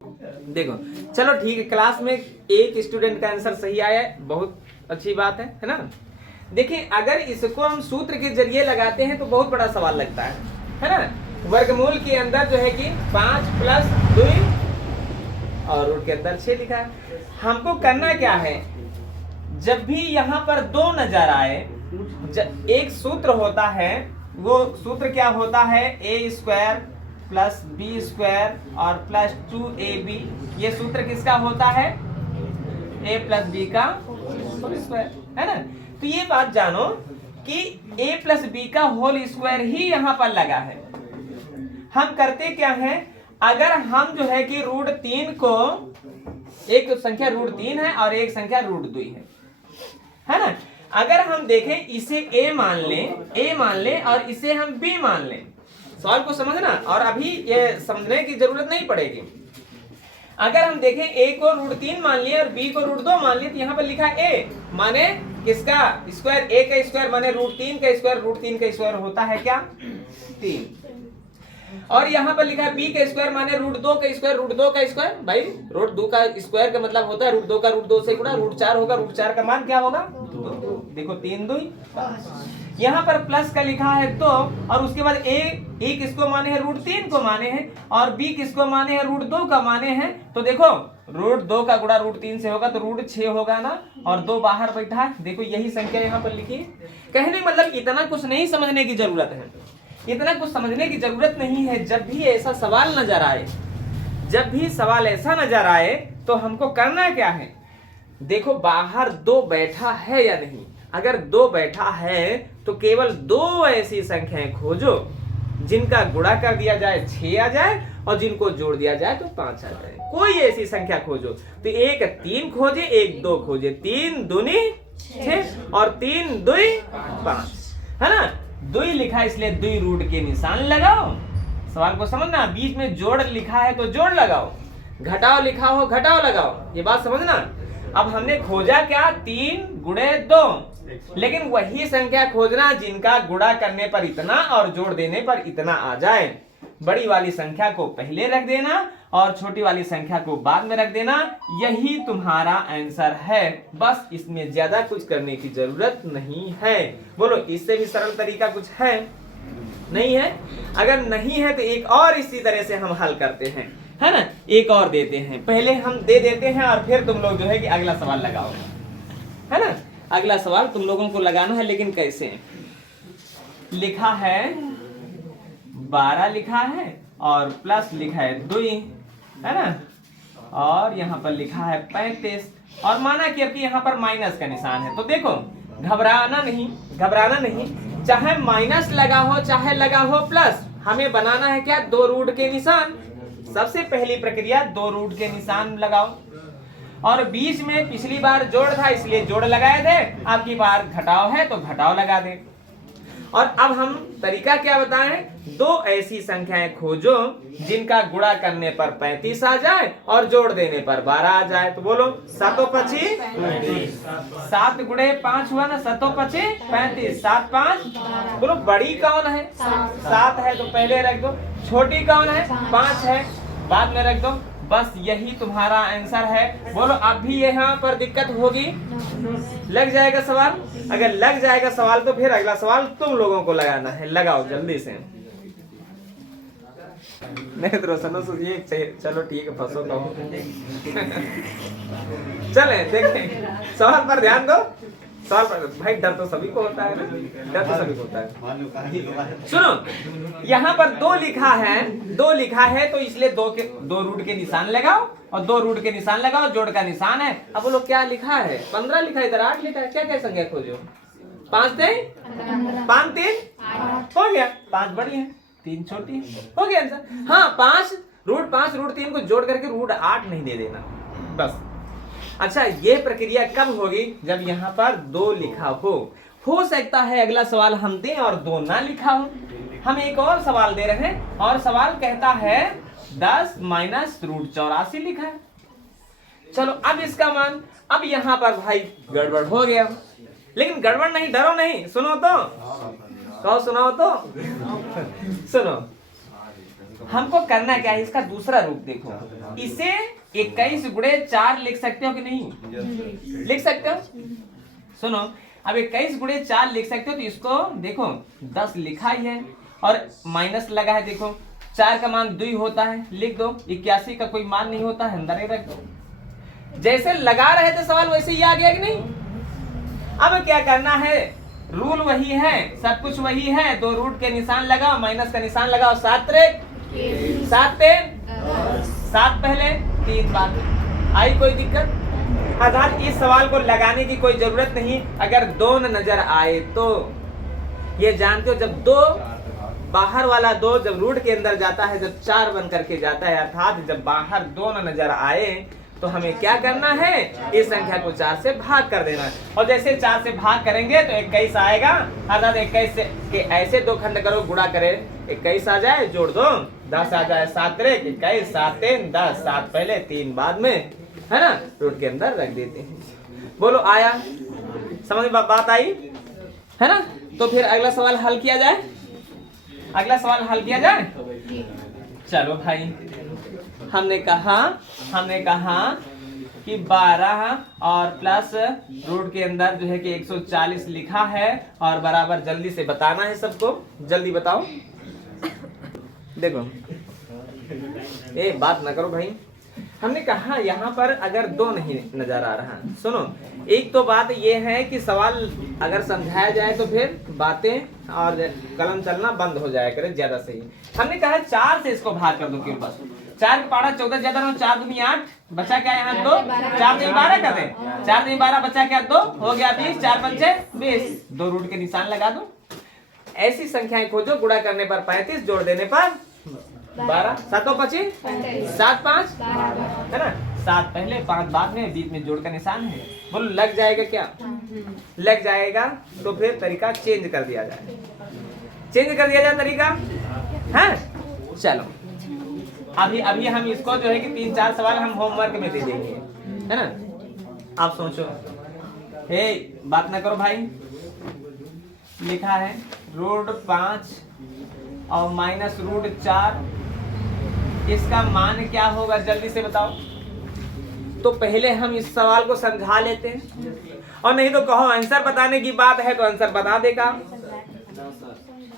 देखो चलो ठीक है, क्लास में एक स्टूडेंट का आंसर सही आया है, बहुत अच्छी बात है ना। देखिए अगर इसको हम सूत्र के जरिए लगाते हैं तो बहुत बड़ा सवाल लगता है ना। वर्गमूल के अंदर जो है कि 5 + 2 और रूट के अंदर 6 लिखा है। हमको करना क्या है, जब भी यहाँ पर 2 नजर आए, एक सूत्र होता है, वो सूत्र क्या होता है, a² + b² और +2ab। ये सूत्र किसका होता है, a + b का होल स्क्वायर, है ना। तो ये बात जानो कि a + b का होल स्क्वायर ही यहाँ पर लगा है। हम करते क्या है, अगर हम जो है कि √3 को, एक संख्या √3 है और एक संख्या √2 है ना। अगर हम देखें इसे a मान लें और इसे हम b मान लें, सवाल को समझना, और अभी ये समझने की जरूरत नहीं पड़ेगी। अगर हम देखें a को √3 मान लिया और b को √2 मान लिया, तो यहाँ पर लिखा a माने किसका स्क्वायर, a का स्क्वायर माने √3 का स्क्वायर, √3 का स्क्वायर होता है क्या 3। और यहाँ पर लिखा है b का स्क्वायर माने √2 का स्क्वायर, √2 का स्क्वायर भाई √2 का स्क्वायर का मतलब होता है √2 का √2 से गुणा, √4 होगा, √4 का मान क्या होगा 2। देखो 3 2 5। यहाँ पर प्लस का लिखा है 2 और उसके बाद a किसको माने हैं, √3 को माने हैं, और b किसको माने हैं, √2 का माने हैं। तो देखो √2 का गुणा √3 से होगा तो √6 होगा ना, और 2 बाहर बैठा है। देखो यही संख्या यहाँ पर लिखी है। कहने मतलब इतना कुछ नहीं समझने की जरूरत है, इतना कुछ समझने की जरूरत नहीं है। जब भी ऐसा सवाल नजर आए, जब भी सवाल ऐसा नजर आए तो हमको करना क्या है, देखो बाहर 2 बैठा है या नहीं। अगर 2 बैठा है तो केवल 2 ऐसी संख्याएं खोजो जिनका गुणा कर दिया जाए 6 आ जाए और जिनको जोड़ दिया जाए तो 5 आ जाए। कोई ऐसी संख्या खोजो, तो एक 3 खोजे, एक 2 खोजे, 3 दूनी 6 और 3 2 5, है ना। 2 लिखा है इसलिए 2 रूट के निशान लगाओ। सवाल को समझना, बीच में जोड़ लिखा है तो जोड़ लगाओ, घटाओ लिखा हो घटाओ लगाओ, ये बात समझना। अब हमने खोजा क्या, 3 × 2, लेकिन वही संख्या खोजना जिनका गुणा करने पर इतना और जोड़ देने पर इतना आ जाए। बड़ी वाली संख्या को पहले रख देना और छोटी वाली संख्या को बाद में रख देना, यही तुम्हारा आंसर है। बस इसमें ज्यादा कुछ करने की जरूरत नहीं है। बोलो इससे भी सरल तरीका कुछ है नहीं है? अगर नहीं है तो एक और इसी तरह से हम हल करते हैं, है ना। एक और देते हैं, पहले हम दे देते हैं और फिर तुम लोग जो है कि अगला सवाल लगाओ, है ना। अगला सवाल तुम लोगों को लगाना है, लेकिन कैसे। लिखा है 12 लिखा है और प्लस लिखा है 2, है ना, और यहाँ पर लिखा है 35, और माना कि अब यहाँ पर माइनस का निशान है। तो देखो घबराना नहीं, चाहे माइनस लगा हो चाहे लगा हो प्लस, हमें बनाना है क्या, 2 रूट के निशान। सबसे पहली प्रक्रिया 2 रूट के निशान लगाओ, और बीच में पिछली बार जोड़ था इसलिए जोड़ लगाए थे, आपकी बार घटाव है तो घटाव लगा दे। और अब हम तरीका क्या बताएं, 2 ऐसी संख्याएं खोजो जिनका गुणा करने पर 35 आ जाए और जोड़ देने पर 12 आ जाए। तो बोलो 7 25 7 × 5 हुआ ना, 7 25 35, 7 5। बोलो बड़ी कौन है, 7 है तो पहले रख दो, छोटी कौन है, 5 है, बाद में रख दो। बस यही तुम्हारा आंसर है। बोलो अब भी यहाँ पर दिक्कत होगी, लग जाएगा सवाल। अगर लग जाएगा सवाल तो फिर अगला सवाल तुम लोगों को लगाना है, लगाओ जल्दी से। नहीं तो सुनो सुनिए, चलो ठीक है, फंसो तो चले देखें सवाल पर ध्यान दो। सवाल पर भाई डर तो सभी को होता है ना, डर तो सभी को होता है। सुनो यहाँ पर 2 लिखा है तो इसलिए 2 रूट के निशान लगाओ, और 2 रूट के निशान लगाओ, जोड़ का निशान है। अब बोलो क्या लिखा है, 15 लिखा है, इधर 8 लिखा है, क्या क्या संख्या खोजो, 5 3 5 3 हो गया, 5 बड़ी है 3 छोटी है, हो गया आंसर। हाँ 5 √3 को जोड़ करके √8 नहीं दे देना बस। अच्छा ये प्रक्रिया कब होगी, जब यहाँ पर 2 लिखा हो सकता है अगला सवाल हम दें और 2 ना लिखा हो। हम एक और सवाल दे रहे हैं, और सवाल कहता है 10 - √84 लिखा है। चलो अब इसका मान, अब यहाँ पर भाई गड़बड़ हो गया, लेकिन गड़बड़ नहीं, डरो नहीं, सुनो तो कहो, सुनाओ तो सुनो। हमको करना क्या है, इसका दूसरा रूप देखो, इसे 21 गुणे 4 लिख सकते हो कि नहीं? लिख सकते हो। सुनो, अब 21 गुणे 4 लिख सकते हो, तो इसको देखो 10 लिखा ही है और माइनस लगा है, देखो 4 का मान 2 होता है, लिख दो। 81 का कोई मान नहीं होता है, अंदर ही रख दो। जैसे लगा रहे थे सवाल वैसे ही आ गया कि नहीं? अब क्या करना है, रूल वही है, सब कुछ वही है, 2 रूट के निशान लगाओ, माइनस का निशान लगाओ, 7 3 7 3 7 पहले 3 बाद। आई कोई दिक्कत? अर्थात इस सवाल को लगाने की कोई जरूरत नहीं। अगर 2 न नजर आए तो ये जानते हो, जब 2 बाहर वाला 2 जब रूट के अंदर जाता है, जब 4 बन करके जाता है, अर्थात जब बाहर 2 न नजर आए तो हमें क्या करना है, इस संख्या को 4 से भाग कर देना है। और जैसे 4 से भाग करेंगे तो 21 आएगा, अर्थात 21 से के ऐसे 2 खंड करो, गुणा करे, 21 आ जाए, जोड़ दो, 10 आ जाए, 7 3 21 7 3 10, 7 पहले 3 बाद में, है ना, रूट के अंदर रख देते हैं। बोलो आया? समझ में बात आई है ना? तो फिर अगला सवाल हल किया जाए, अगला सवाल हल किया जाए। चलो भाई, हमने कहा कि 12 और प्लस रूट के अंदर जो है कि 140 लिखा है और बराबर जल्दी से बताना है सबको, जल्दी बताओ। देखो ए बात ना करो भाई, हमने कहा यहाँ पर अगर 2 नहीं नजर आ रहा, सुनो, एक तो बात ये है कि सवाल अगर समझाया जाए तो फिर बातें और कलम चलना बंद हो जाया करे, ज्यादा सही। हमने कहा 4 से इसको भाग कर दो, क्यों? बस 4 के पारा 14 ज्यादा 4 दूनी 8, बचा क्या यहाँ 2, 4 दूनी 12 कर दे, 4 दूनी 12 बचा क्या 2, हो गया 20, 4 पंचे 20, 2 रूट के निशान लगा दो। ऐसी संख्याएं खोजो, गुणा करने पर 35, जोड़ देने पर 12, 7 25 7 5 है ना, 7 पहले 5 बाद में, बीच में जोड़ का निशान है। बोलो लग जाएगा क्या? लग जाएगा। तो फिर तरीका चेंज कर दिया जाए, चेंज कर दिया जाए तरीका, है? चलो अभी हम इसको जो है कि 3-4 सवाल हम होमवर्क में दे देंगे, है ना। आप सोचो, हे बात ना करो भाई, लिखा है रूट 5 और माइनस रूट 4, इसका मान क्या होगा जल्दी से बताओ। तो पहले हम इस सवाल को समझा लेते हैं, और नहीं तो कहो आंसर बताने की बात है तो आंसर बता देगा।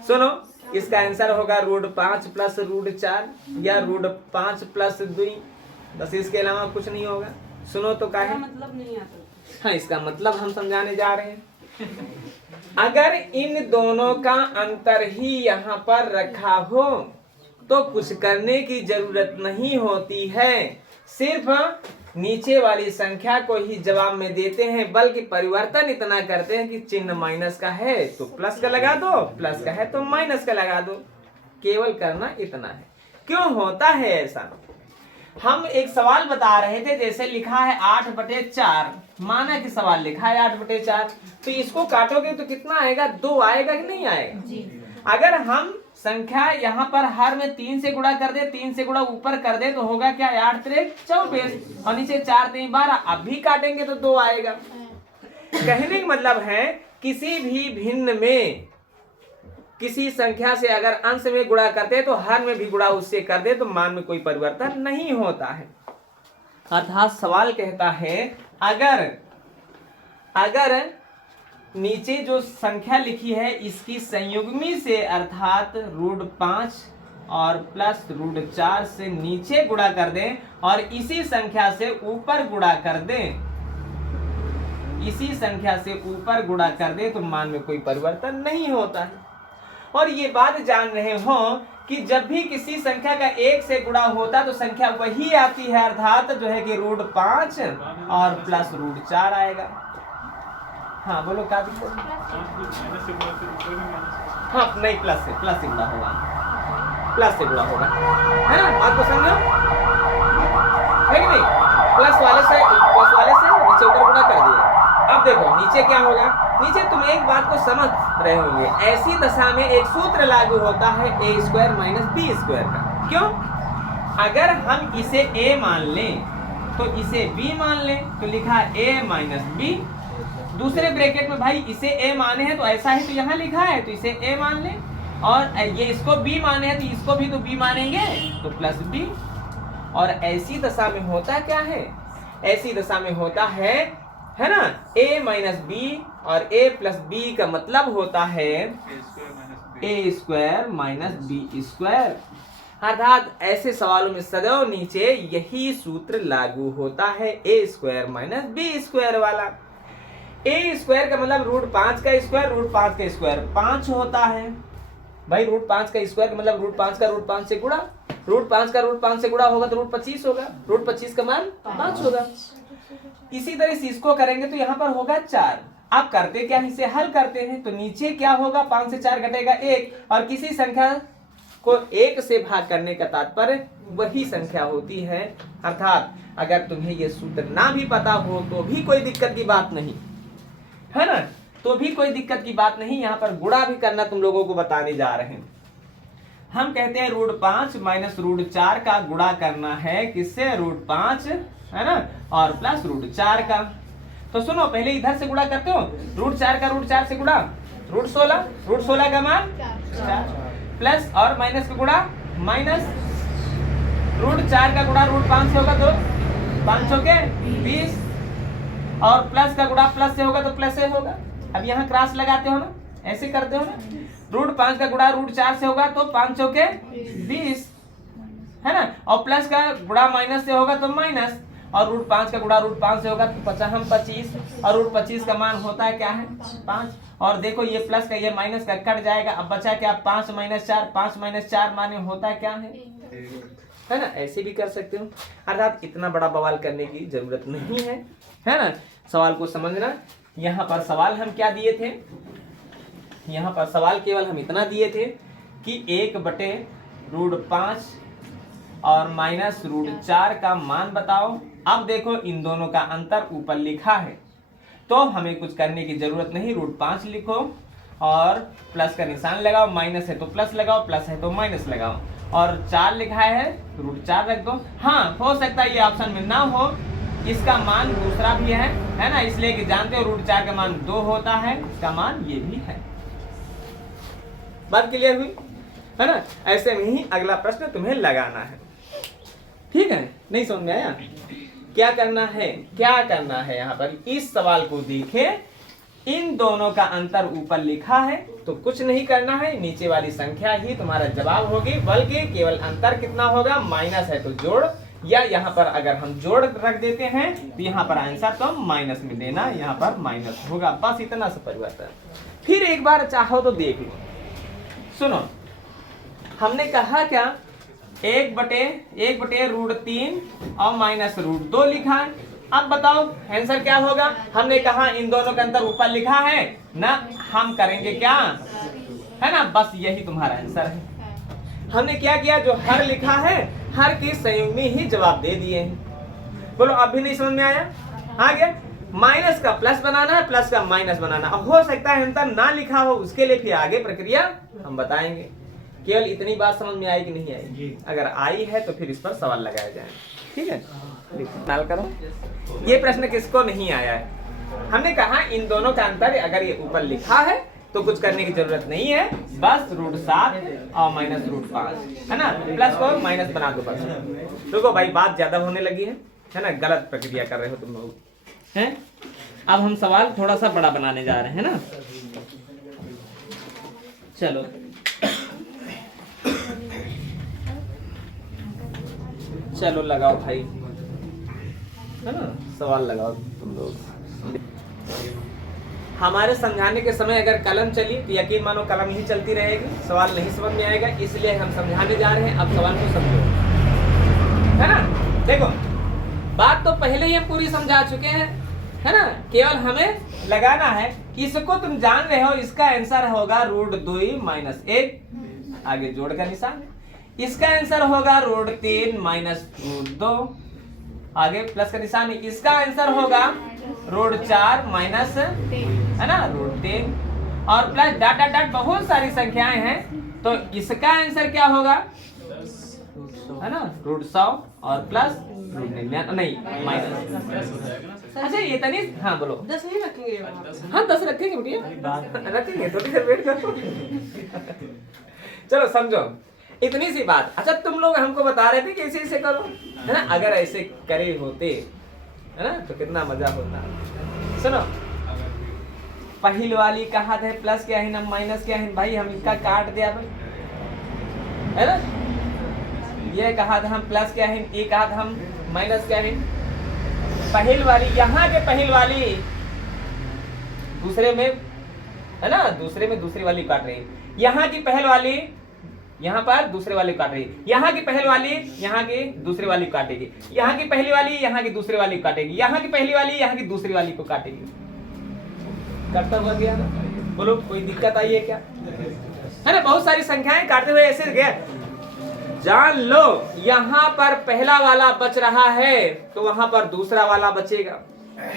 सुनो, इसका आंसर होगा रूट 5 प्लस रूट 4 या रूट 5 प्लस 2, बस इसके अलावा कुछ नहीं होगा। सुनो तो क्या है मतलब नहीं आता। हाँ, इसका मतलब हम समझाने जा रहे हैं। अगर इन दोनों का अंतर ही यहाँ पर रखा हो तो कुछ करने की जरूरत नहीं होती है, सिर्फ नीचे वाली संख्या को ही जवाब में देते हैं, बल्कि परिवर्तन इतना करते हैं कि चिन्ह माइनस का है तो प्लस का लगा दो, प्लस का है तो माइनस का लगा दो, केवल करना इतना है। क्यों होता है ऐसा? हम एक सवाल बता रहे थे, जैसे लिखा है 8/4, माना कि सवाल लिखा है 8/4, तो इसको काटोगे तो कितना आएगा? 2 आएगा कि नहीं आएगा जी? अगर हम संख्या यहाँ पर हर में 3 से गुणा कर दे, 3 से गुणा ऊपर कर दे तो होगा क्या? 8 3 24 और नीचे 4 3 12, अब भी काटेंगे तो 2 आएगा। कहने का मतलब है किसी भी भिन्न में किसी संख्या से अगर अंश में गुणा करते तो हर में भी गुणा उससे कर दे तो मान में कोई परिवर्तन नहीं होता है। अर्थात सवाल कहता है अगर नीचे जो संख्या लिखी है इसकी संयुग्मी से, अर्थात रूट 5 और प्लस रूट 4 से नीचे गुणा कर दें और इसी संख्या से ऊपर गुणा कर दें, इसी संख्या से ऊपर गुणा कर दें तो मान में कोई परिवर्तन नहीं होता है। और ये बात जान रहे हो कि जब भी किसी संख्या का 1 से गुणा होता तो संख्या वही आती है, अर्थात जो है कि रूट 5 और प्लस रूट 4 आएगा। हाँ बोलो क्या दिक्कत? हाँ नहीं, प्लस से गुणा होगा, प्लस से गुणा होगा, है ना, बात को समझो, है कि नहीं? प्लस वाले से नीचे ऊपर गुणा कर दिया। अब देखो नीचे क्या होगा, नीचे तुम एक बात को समझ रहे होंगे, ऐसी दशा में एक सूत्र लागू होता है a² - b² का। क्यों? अगर हम इसे a मान लें तो इसे b मान लें, तो लिखा a - b, दूसरे ब्रैकेट में भाई इसे a माने हैं तो ऐसा ही तो यहाँ लिखा है तो इसे a मान लें, और ये इसको b माने हैं तो इसको भी तो b मानेंगे, तो प्लस b। और ऐसी दशा में होता क्या है, ऐसी दशा में होता है ना, a माइनस बी, और a प्लस बी का मतलब होता है a square minus B square. अर्थात ऐसे सवालों में सदैव नीचे यही सूत्र लागू होता है, a square minus B square वाला। a स्क्वायर का मतलब रूट 5 का स्क्वायर, रूट 5 का स्क्वायर 5 होता है भाई। रूट 5 का स्क्वायर का मतलब रूट 5 का रूट 5 से गुणा, रूट 5 का रूट 5 से गुणा होगा तो रूट 25 होगा, रूट 25 का मान 5 होगा। इसी तरह से इसको करेंगे तो यहाँ पर होगा 4। आप करते क्या, इसे हल करते हैं तो नीचे क्या होगा, 5 से 4 घटेगा 1, और किसी संख्या को 1 से भाग करने का तात्पर्य वही संख्या होती है। अर्थात अगर तुम्हें ये सूत्र ना भी पता हो तो भी कोई दिक्कत की बात नहीं है ना, तो भी कोई दिक्कत की बात नहीं। यहाँ पर गुणा भी करना तुम लोगों को बताने जा रहे हैं। हम कहते हैं रूट 5 माइनस रूट 4 का गुणा करना है किससे, रूट 5 है ना, और प्लस रूट 4 का। तो सुनो, पहले इधर से गुणा करते हो, रूट 4 का रूट 4 से गुणा रूट 16, रूट 16 का मान 4, प्लस और माइनस का गुणा माइनस रूट 4 का गुणा रूट 5 से होगा तो 5 के 20, और प्लस का गुणा प्लस से होगा तो प्लस से होगा। अब यहाँ क्रॉस लगाते हो ना, ऐसे करते हो ना, रूट 5 का गुणा रूट 4 से होगा तो 5 के 20 है ना, और प्लस का गुणा माइनस से होगा तो माइनस, और रूट 5 का गुणा रूट 5 से होगा तो 25, और रूट 25 का मान होता है क्या है 5। और देखो ये प्लस का ये माइनस का कट जाएगा, अब बचा क्या 5 माइनस 4, 5 माइनस 4 माने होता क्या है ना, ऐसे भी कर सकते हो। अर्थात इतना बड़ा बवाल करने की जरूरत नहीं है ना, सवाल को समझना। यहाँ पर सवाल हम क्या दिए थे, यहाँ पर सवाल केवल हम इतना दिए थे कि 1/√5 और माइनस √4 का मान बताओ। अब देखो इन दोनों का अंतर ऊपर लिखा है तो हमें कुछ करने की जरूरत नहीं, √5 लिखो और प्लस का निशान लगाओ, माइनस है तो प्लस लगाओ, प्लस है तो माइनस लगाओ, और 4 लिखा है √4 रख दो। हाँ, हो सकता है ये ऑप्शन में ना हो, इसका मान दूसरा भी है ना, इसलिए कि जानते हो √4 का मान 2 होता है, इसका मान ये भी है। बात क्लियर हुई है ना। ऐसे में ही अगला प्रश्न तुम्हें लगाना है, ठीक है। नहीं समझ में आया, क्या करना है यहाँ पर, इस सवाल को देखें, इन दोनों का अंतर ऊपर लिखा है तो कुछ नहीं करना है, नीचे वाली संख्या ही तुम्हारा जवाब होगी, बल्कि केवल अंतर कितना होगा, माइनस है तो जोड़, या यहाँ पर अगर हम जोड़ रख देते हैं तो यहाँ पर आंसर तो माइनस में देना, यहाँ पर माइनस होगा, बस इतना सा परिवर्तन। फिर एक बार चाहो तो देख लो, सुनो, हमने कहा क्या 1/√3 और माइनस √2 लिखा है। अब बताओ आंसर क्या होगा, हमने कहा इन दोनों का अंतर ऊपर लिखा है ना, हम करेंगे क्या है ना, बस यही तुम्हारा आंसर है। हमने क्या किया, जो हर लिखा है हर के संयोग में ही जवाब दे दिए हैं। बोलो अब भी नहीं समझ में आया, आ गया। माइनस का प्लस बनाना है, प्लस का माइनस बनाना, अब हो सकता है अंतर ना लिखा हो, उसके लिए फिर आगे प्रक्रिया हम बताएंगे। केवल इतनी बात समझ में आई कि नहीं आई, अगर आई है तो फिर इस पर सवाल लगाया जाए, ठीक है। नाल करो, ये प्रश्न किसको नहीं आया है, हमने कहा इन दोनों का अंतर अगर ये ऊपर लिखा है तो कुछ करने की जरूरत नहीं है, बस √7 और माइनस √5 है ना, प्लस को माइनस बना दो बस। देखो भाई बात ज्यादा होने लगी है ना, गलत प्रक्रिया कर रहे हो तुम लोग हैं। अब हम सवाल थोड़ा सा बड़ा बनाने जा रहे हैं ना, चलो चलो लगाओ भाई, है ना, सवाल लगाओ तुम लोग। हमारे समझाने के समय अगर कलम चली तो यकीन मानो कलम ही चलती रहेगी, सवाल नहीं समझ में आएगा, इसलिए हम समझाने जा रहे हैं। अब सवाल को समझो, है ना। देखो बात तो पहले ही हम पूरी समझा चुके हैं, है ना, केवल हमें लगाना है। इसको तुम जान रहे हो, इसका आंसर होगा √2 माइनस 1, आगे जोड़ का निशान। इसका आंसर होगा √3 माइनस √2, आगे प्लस का निशान। इसका आंसर होगा √4 माइनस है ना √3, और प्लस डॉट डॉट डॉट बहुत सारी संख्याएं हैं, तो इसका आंसर क्या होगा, है ना √100 और प्लस नहीं माइनस। अच्छा ये तनिष, हाँ बोलो 10 नहीं रखेंगे, हाँ 10 रखेंगे बेटिया, रखेंगे, थोड़ी देर वेट करो। चलो समझो, इतनी सी बात। अच्छा तुम लोग हमको बता रहे थे कि ऐसे ऐसे करो, है ना, अगर ऐसे करे होते, है ना, तो कितना मजा होता। सुनो, पहली वाली कहा था प्लस क्या है ना माइनस क्या है, भाई हम इसका काट दिया भाई, है ना। ये कहा था हम प्लस क्या है, ये कहा था हम माइनस क्या है। पहल वाली यहाँ के पहल वाली दूसरे में, है ना, दूसरे में दूसरी वाली काट रही, यहाँ की पहल वाली यहाँ पर दूसरे वाली काट रही, यहाँ की पहल वाली यहाँ की दूसरे वाली काटेगी, यहाँ की पहली वाली यहाँ की दूसरे वाली काटेगी, यहाँ की पहली वाली यहाँ की दूसरी वाली को काटेगी। काटता हुआ गया ना, बोलो कोई दिक्कत आई है क्या, है ना। बहुत सारी संख्याएं काटते हुए ऐसे गया। जान लो यहाँ पर पहला वाला बच रहा है तो वहां पर दूसरा वाला बचेगा,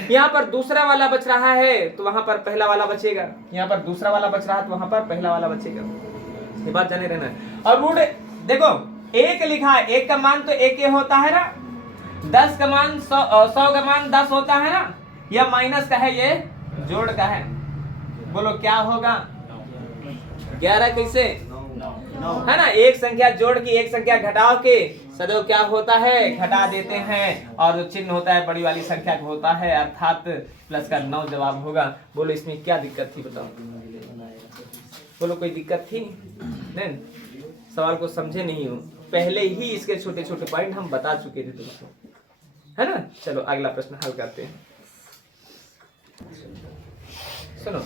यहाँ पर दूसरा वाला बच रहा है तो वहां पर पहला वाला बचेगा, यहाँ पर दूसरा वाला बच रहा है तो वहां पर पहला वाला बचेगा। ये बात जाने रहना है। और रूट देखो, एक लिखा है, एक का मान तो एक होता है ना, 10 का मान 100 का मान 10 होता है ना, यह माइनस का है, ये जोड़ का है। बोलो क्या होगा, 11 कैसे, है ना। एक संख्या जोड़ के एक संख्या घटाओ के सदैव क्या होता है, घटा देते हैं, और जो चिन्ह होता है बड़ी वाली संख्या का होता है, अर्थात प्लस का 9 जवाब होगा। बोलो इसमें क्या दिक्कत थी, बताओ, बोलो कोई दिक्कत थी नहीं, सवाल को समझे नहीं हो, पहले ही इसके छोटे छोटे पॉइंट हम बता चुके थे तुमको, है ना। चलो अगला प्रश्न हल करते हैं। सुनो,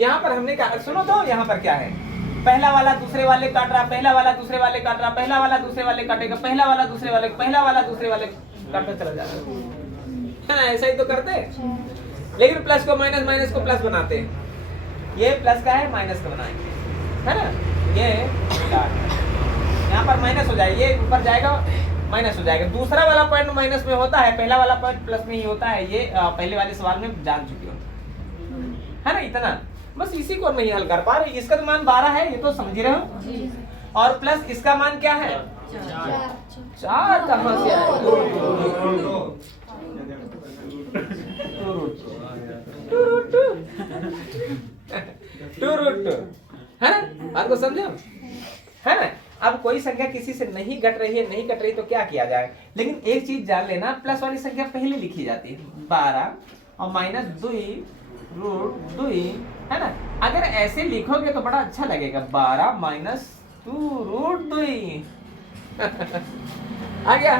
यहाँ पर हमने कहा, सुनो तो यहाँ पर क्या है, पहला वाला दूसरे वाले काट रहा, पहला वाला दूसरे वाले काट रहा, पहला वाला दूसरे वाले काटेगा, पहला वाला दूसरे वाले, पहला वाला दूसरे वाले काटते चला जा रहा है ना। ऐसा ही तो करते हैं, लेकिन प्लस को माइनस, माइनस को प्लस बनाते हैं। ये प्लस का है, माइनस का बनाएंगे, है ना। ये यहाँ पर माइनस हो जाएगा, ये ऊपर जाएगा माइनस हो जाएगा। दूसरा वाला पॉइंट माइनस में होता है, पहला वाला पॉइंट प्लस में ही होता है। ये पहले वाले सवाल में जान चुके हो, है ना। इतना बस, इसी को नहीं हल कर पा रहे। इसका तो मान 12 है, ये तो समझ रहे हो, और प्लस इसका मान क्या है, 4 कहां से आया, है ना। बात को समझो, है ना। अब कोई संख्या किसी से नहीं घट रही है, नहीं कट रही, तो क्या किया जाए। लेकिन एक चीज जान लेना, प्लस वाली संख्या पहले लिखी जाती है 12 और माइनस 2√2, है ना। अगर ऐसे लिखोगे तो बड़ा अच्छा लगेगा, 12 माइनस 2√2 आ गया,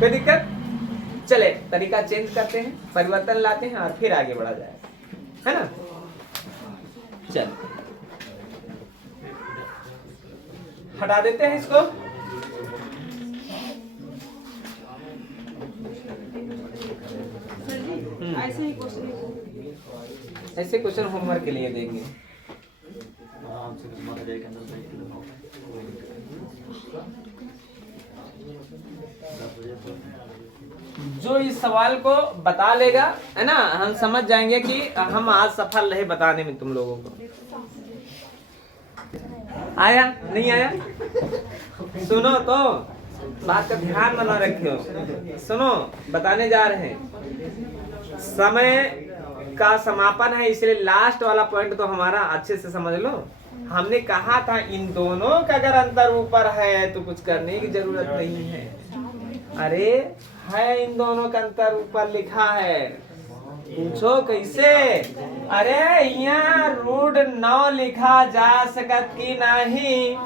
कोई दिक्कत। चले तरीका चेंज करते हैं, परिवर्तन लाते हैं और फिर आगे बढ़ा जाए, है ना। चल हटा देते हैं इसको। ऐसे क्वेश्चन होमवर्क के लिए देंगे। जो इस सवाल को बता लेगा, है ना, हम समझ जाएंगे कि हम आज सफल रहे बताने में तुम लोगों को। आया नहीं आया, सुनो तो बात का ध्यान बना रखियो। सुनो, बताने जा रहे हैं, समय का समापन है, इसलिए लास्ट वाला पॉइंट तो हमारा अच्छे से समझ लो। हमने कहा था इन दोनों का अगर अंतर ऊपर है तो कुछ करने की जरूरत नहीं है। अरे है, इन दोनों का अंतर ऊपर लिखा है, पूछो कैसे। अरे यहाँ √9 लिखा जा सकत की नहीं,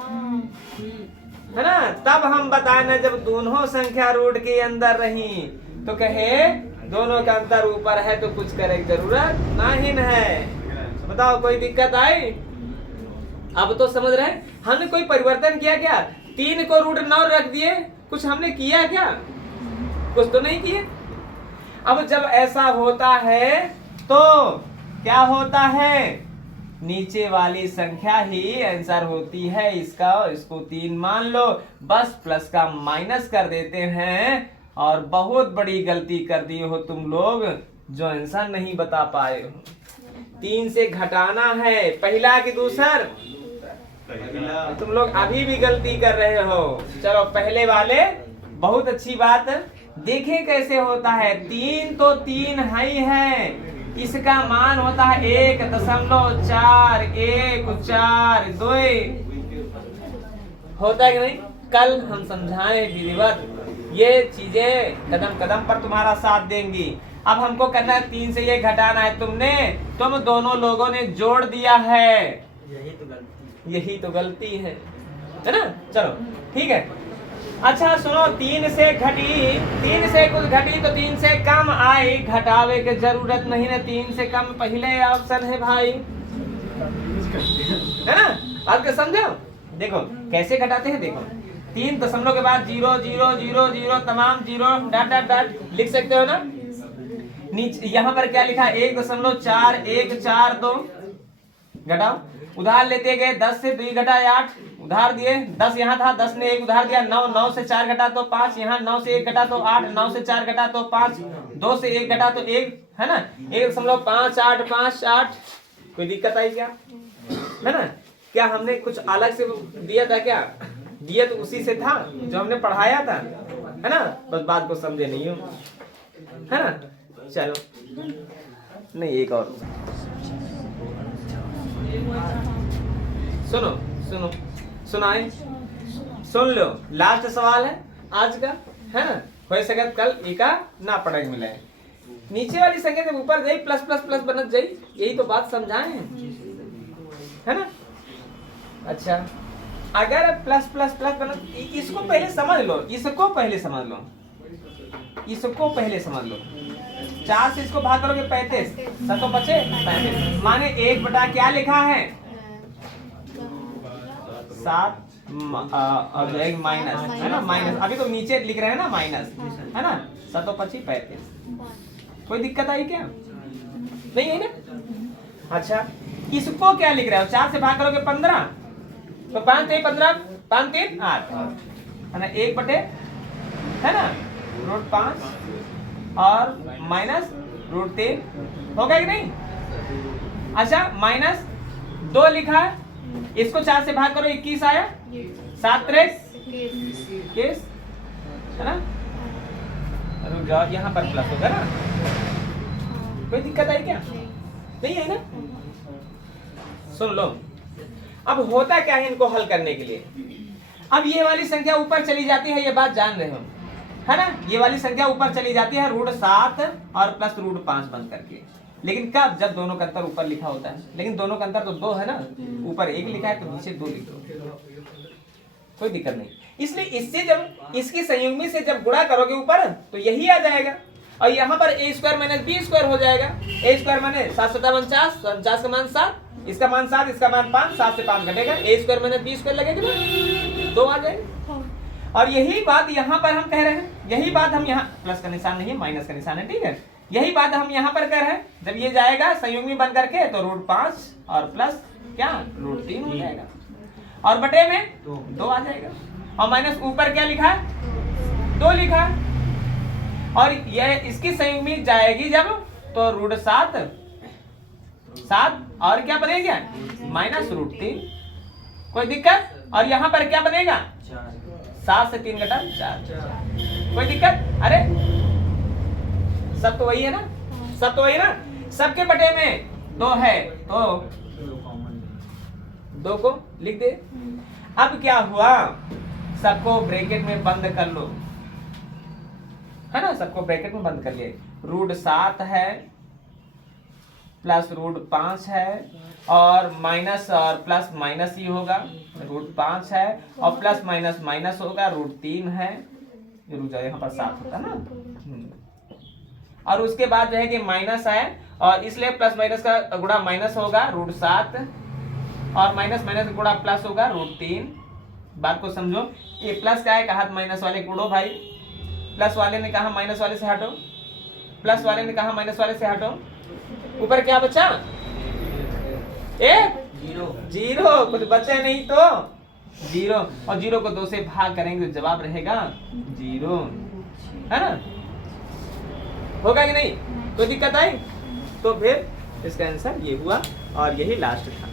है ना। तब हम बताना जब दोनों संख्या रूट के अंदर रही तो कहे दोनों का अंतर ऊपर है तो कुछ करे की जरूरत नहीं है। बताओ कोई दिक्कत आई, अब तो समझ रहे। हमने कोई परिवर्तन किया क्या, 3 को √9 रख दिए, कुछ हमने किया क्या, कुछ तो नहीं किए। अब जब ऐसा होता है तो क्या होता है, नीचे वाली संख्या ही आंसर होती है। इसको 3 मान लो, बस प्लस का माइनस कर देते हैं। और बहुत बड़ी गलती कर दी हो तुम लोग जो आंसर नहीं बता पाए हो। 3 से घटाना है, पहला कि दूसर, तुम लोग अभी भी गलती कर रहे हो। चलो पहले वाले, बहुत अच्छी बात, देखें कैसे होता है। 3 तो 3 है, इसका मान होता है 1.4142, होता है कि नहीं? कल हम समझाएं विधिवत, ये चीजें कदम कदम पर तुम्हारा साथ देंगी। अब हमको करना है 3 से ये घटाना है, तुम दोनों लोगों ने जोड़ दिया है, यही तो गलती है ना? चलो ठीक है। अच्छा सुनो, 3 से घटी, 3 से कुछ घटी तो 3 से कम आई, घटावे की जरूरत नहीं है, 3 से कम पहले ऑप्शन है भाई, है ना? आपके समझो, देखो कैसे घटाते हैं, देखो 3 दशमलव के बाद 0 0 0 0 तमाम 0 डॉट डॉट डॉट लिख सकते हो ना? नीचे यहाँ पर क्या लिखा? 1.4142 घटाओ, उधार लेते गए, 10 से 2 घटाए 8, उधार दिए, 10 यहाँ था, 10 ने 1 उधार दिया, 9 9 से 4 घटा तो 5, यहाँ 9 से 1 घटा तो 8, 9 से 4 घटा तो 5, 2 से 1 घटा तो 1, है ना? 1.5858। कोई दिक्कत आई क्या? है ना? क्या हमने कुछ अलग से दिया था क्या? दिया तो उसी से था जो हमने पढ़ाया था, है ना? बस बात को समझे नहीं हो, है ना? चलो नहीं, एक और सुनो सुनो सुनाए, सुन लो, लास्ट सवाल है आज का, है ना? हो सके कल एका ना पढ़े मिले, नीचे वाली संख्या जब ऊपर जाई प्लस प्लस प्लस बनत जाई, यही तो बात समझाए, है ना? अच्छा, अगर प्लस प्लस प्लस बनत, इसको पहले समझ लो, इसको पहले समझ लो, इसको पहले समझ लो। 4 से इसको भाग करोगे 35, 7 बचे 35, माने 1 बटा क्या लिखा है? 7 और जो एक माइनस, है ना? माइनस, अभी तो नीचे लिख रहे हैं ना माइनस, है ना? 7 25 35। कोई दिक्कत आई क्या? नहीं है ना? अच्छा, इसको क्या लिख रहे हो? 4 से भाग करोगे 15, तो 5 3 15, 5 3 8, है ना? 1 बटे, है ना, √5 और माइनस √3, हो गया कि नहीं? अच्छा, माइनस 2 लिखा है, इसको 4 से भाग करो 21 आया, 7 3 21, है ना? रुक जाओ, यहाँ पर प्लस होगा ना? कोई दिक्कत आई क्या? नहीं है ना? सुन लो, अब होता क्या है इनको हल करने के लिए? अब ये वाली संख्या ऊपर चली जाती है, ये बात जान रहे हो, है ना? ये वाली संख्या ऊपर चली जाती है √7 और प्लस √5 बंद करके, लेकिन कब? जब दोनों का अंतर ऊपर लिखा होता है, लेकिन दोनों का अंतर तो 2 है ना, ऊपर 1 लिखा है तो नीचे 2 लिख दो, कोई दिक्कत नहीं। इसलिए इससे जब इसकी संयुग्मी से जब गुणा करोगे ऊपर तो यही आ जाएगा, और यहाँ पर a² - b² हो जाएगा। a² माने 7 7 49, 49 का मान 7, इसका मान 7, इसका मान 5, 7 से 5 घटेगा, a² - b² लगेगा ना, 2 आ जाएगा। और यही बात यहाँ पर हम कह रहे हैं, यही बात हम यहाँ, प्लस का निशान नहीं है, माइनस का निशान है, ठीक है? यही बात हम यहाँ पर कर रहे हैं, जब ये जाएगा संयुग्मी बन करके तो √5 और प्लस क्या √3 हो जाएगा, और बटे में 2 आ जाएगा, और माइनस ऊपर क्या लिखा है? 2 लिखा है, और ये इसकी संयुग्मी जाएगी जब तो √7 और क्या बनेगा? माइनस √3। कोई दिक्कत? और यहाँ पर क्या बनेगा? 7 से 3 घटा 4। कोई दिक्कत? अरे सब तो वही है ना, सब तो वही ना, सबके बटे में 2 है तो 2 को लिख दे। अब क्या हुआ? सबको ब्रैकेट में बंद कर लो, है ना? सबको ब्रैकेट में बंद कर लिए, √7 है प्लस √5 है, और माइनस और प्लस माइनस ही होगा, √5 है और प्लस माइनस माइनस होगा, √3 है, रुक जाओ यहाँ पर 7 होता ना, और उसके बाद जो है कि माइनस है, और इसलिए प्लस माइनस का गुणा माइनस होगा √7, और माइनस माइनस गुणा प्लस होगा √3। बात को समझो, ये प्लस का है, कहा माइनस वाले गुणो भाई, प्लस वाले ने कहा माइनस वाले से हटो, प्लस वाले ने कहा माइनस वाले से हटो, ऊपर क्या बचा? 0, कुछ बचे नहीं तो 0, और 0 को 2 से भाग करेंगे तो जवाब रहेगा 0, है ना? होगा कि नहीं? कोई दिक्कत आई? तो फिर इसका आंसर ये हुआ, और यही लास्ट था।